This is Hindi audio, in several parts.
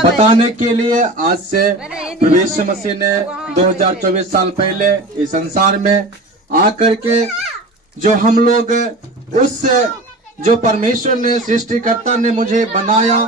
बताने के लिए आज से प्रभु यीशु मसीह ने 2024 साल पहले इस संसार में आकर के जो हम लोग उस जो परमेश्वर ने सृष्टिकर्ता ने मुझे बनाया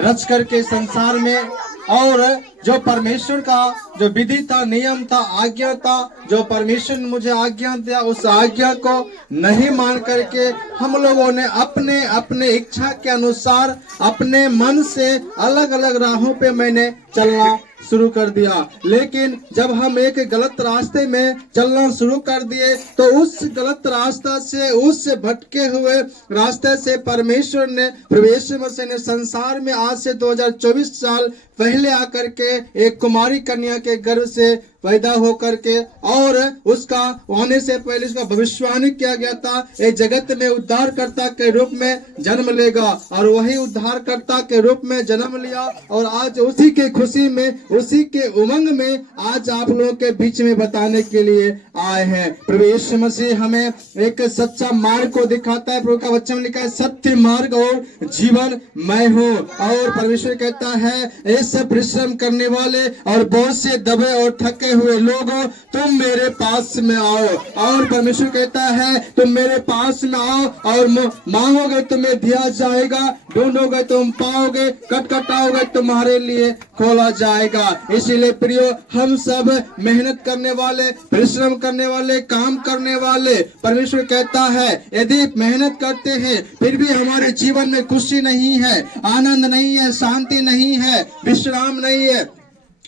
रच करके संसार में, और जो परमेश्वर का जो विधि था, नियम था, आज्ञा था, जो परमेश्वर ने मुझे आज्ञा दिया, उस आज्ञा को नहीं मान करके हम लोगों ने अपने अपने इच्छा के अनुसार अपने मन से अलग अलग राहों पे मैंने चलना शुरू कर दिया। लेकिन जब हम एक गलत रास्ते में चलना शुरू कर दिए तो उस गलत रास्ता से, उस भटके हुए रास्ते से परमेश्वर ने, प्रभु यीशु मसीह ने संसार में आज से 2024 साल पहले आकर के एक कुमारी कन्या के गर्भ से पैदा होकर के, और उसका होने से पहले उसका भविष्यवाणी किया गया था, एक जगत में उद्धारकर्ता के रूप में जन्म लेगा, और वही उद्धारकर्ता के रूप में जन्म लिया। और आज उसी के खुशी में, उसी के उमंग में आज आप लोगों के बीच में बताने के लिए आए हैं। प्रभु यीशु मसीह हमें एक सच्चा मार्ग को दिखाता है। प्रभु का वचन में लिखा है, सत्य मार्ग और जीवन मैं हूँ। और परमेश्वर कहता है, ऐसे परिश्रम करने वाले और बहुत से दबे और थके हुए लोगों, तुम मेरे पास में आओ। और परमेश्वर कहता है, तुम मेरे पास में आओ और मांगोगे तुम्हें दिया जाएगा, ढूंढोगे तुम पाओगे, खटखटाओगे तुम्हारे लिए खोला जाएगा। इसीलिए प्रियो, हम सब मेहनत करने वाले, परिश्रम करने वाले, काम करने वाले, परमेश्वर कहता है यदि मेहनत करते हैं फिर भी हमारे जीवन में खुशी नहीं है, आनंद नहीं है, शांति नहीं है, विश्राम नहीं है।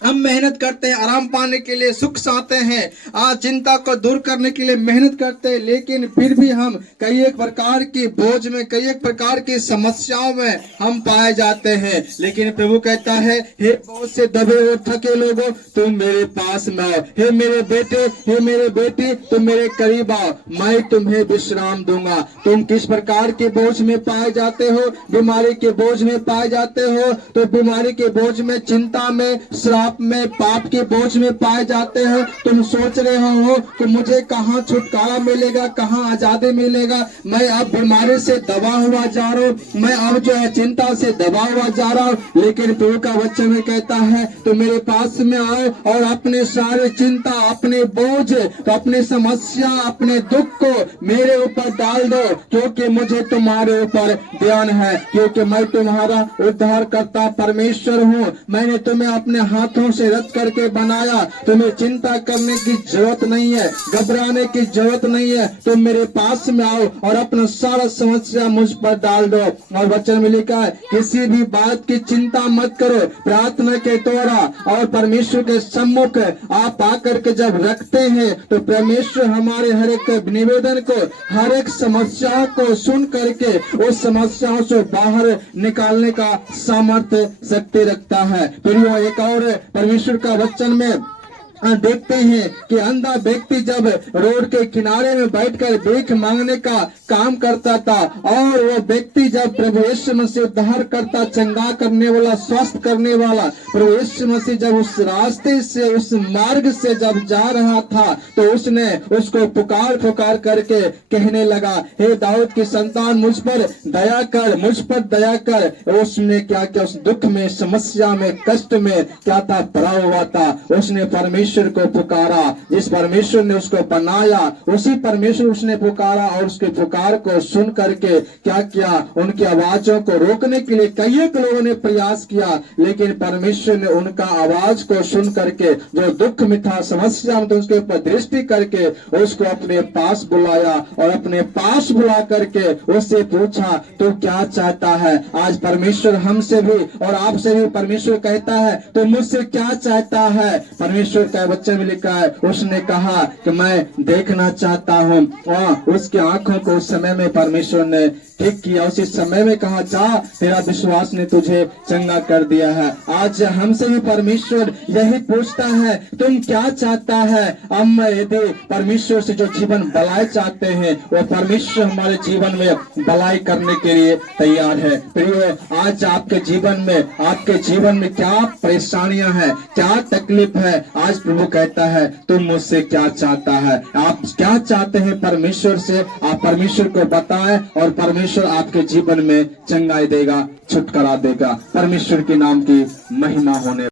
हम मेहनत करते हैं आराम पाने के लिए, सुख चाहते हैं, चिंता को दूर करने के लिए मेहनत करते हैं, लेकिन फिर भी हम कई एक प्रकार की बोझ में, कई एक प्रकार की समस्याओं में हम पाए जाते हैं। लेकिन प्रभु कहता है, हे बहुत से दबे और थके लोगों, तुम मेरे पास में आओ। हे मेरे बेटे, हे मेरे बेटी, तुम मेरे करीब आओ, मैं तुम्हें विश्राम दूंगा। तुम किस प्रकार के बोझ में पाए जाते हो? बीमारी के बोझ में पाए जाते हो तो बीमारी के बोझ में, चिंता में, श्राप में, पाप के बोझ में पाए जाते हो। तुम सोच रहे हो कि मुझे कहाँ छुटकारा मिलेगा, कहाँ आजादी मिलेगा, मैं अब बीमारी से दबा हुआ जा रहा हूँ, मैं अब जो है चिंता से दबा हुआ जा रहा हूँ। लेकिन प्रभु का वचन में कहता है, तो मेरे पास में आओ और अपने सारे चिंता, अपने बोझ, तो अपनी समस्या, अपने दुख को मेरे ऊपर डाल दो, क्योंकि मुझे तुम्हारे ऊपर ध्यान है, क्योंकि मैं तुम्हारा उद्धारकर्ता परमेश्वर हूँ। मैंने तुम्हें अपने हाथ से रच करके बनाया। तुम्हें चिंता करने की जरूरत नहीं है, घबराने की जरूरत नहीं है। तुम मेरे पास में आओ और अपना सारा समस्या मुझ पर डाल दो। और वचन में लिखा है, किसी भी बात की चिंता मत करो, प्रार्थना के द्वारा और परमेश्वर के सम्मुख आप आकर के जब रखते हैं तो परमेश्वर हमारे हर एक निवेदन को, हर एक समस्या को सुन करके उस समस्याओं से बाहर निकालने का सामर्थ्य, शक्ति रखता है। फिर वो एक और परमेश्वर का वचन में देखते हैं कि अंधा व्यक्ति जब रोड के किनारे में बैठकर भीख मांगने का काम करता था, और वो व्यक्ति जब प्रभु यीशु मसीह उद्धार करता, चंगा करने वाला, स्वस्थ करने वाला प्रभु यीशु मसीह जब उस रास्ते से, उस मार्ग से जब जा रहा था, तो उसने उसको पुकार पुकार करके कहने लगा, हे दाऊद की संतान, मुझ पर दया कर, मुझ पर दया कर। उसने क्या किया? उस दुख में, समस्या में, कष्ट में क्या था? पड़ा हुआ था। उसने परमेश्वर को पुकारा, जिस परमेश्वर ने उसको बनाया उसी परमेश्वर उसने पुकारा, और उसके पुकार को सुन करके क्या किया? उनकी आवाजों को रोकने के लिए कई एक लोगों ने प्रयास किया, लेकिन परमेश्वर ने उनका आवाज को सुन करके, जो दुख में था, समस्या में था, उसके ऊपर दृष्टि करके उसको अपने पास बुलाया, और अपने पास बुला करके उससे पूछा, तू क्या चाहता है? आज परमेश्वर हमसे भी और आपसे भी परमेश्वर कहता है, तो मुझसे क्या चाहता है? परमेश्वर बच्चे में लिखा है, उसने कहा कि मैं देखना चाहता हूँ। उसकी आंखों को उस समय में परमेश्वर ने ठीक किया, उसी समय में कहा, जा, तेरा विश्वास ने तुझे चंगा कर दिया है। आज हमसे भी परमेश्वर यही पूछता है, तुम क्या चाहता है? हम यदि परमेश्वर से जो जीवन भलाई चाहते हैं, वो परमेश्वर हमारे जीवन में भलाई करने के लिए तैयार है। प्रियो, आज आपके जीवन में क्या परेशानियां हैं, क्या तकलीफ है? आज प्रभु कहता है तुम मुझसे क्या चाहता है, आप क्या चाहते हैं परमेश्वर से, आप परमेश्वर को बताएं और परमेश्वर आपके जीवन में चंगाई देगा, छुटकारा देगा। परमेश्वर के नाम की महिमा होने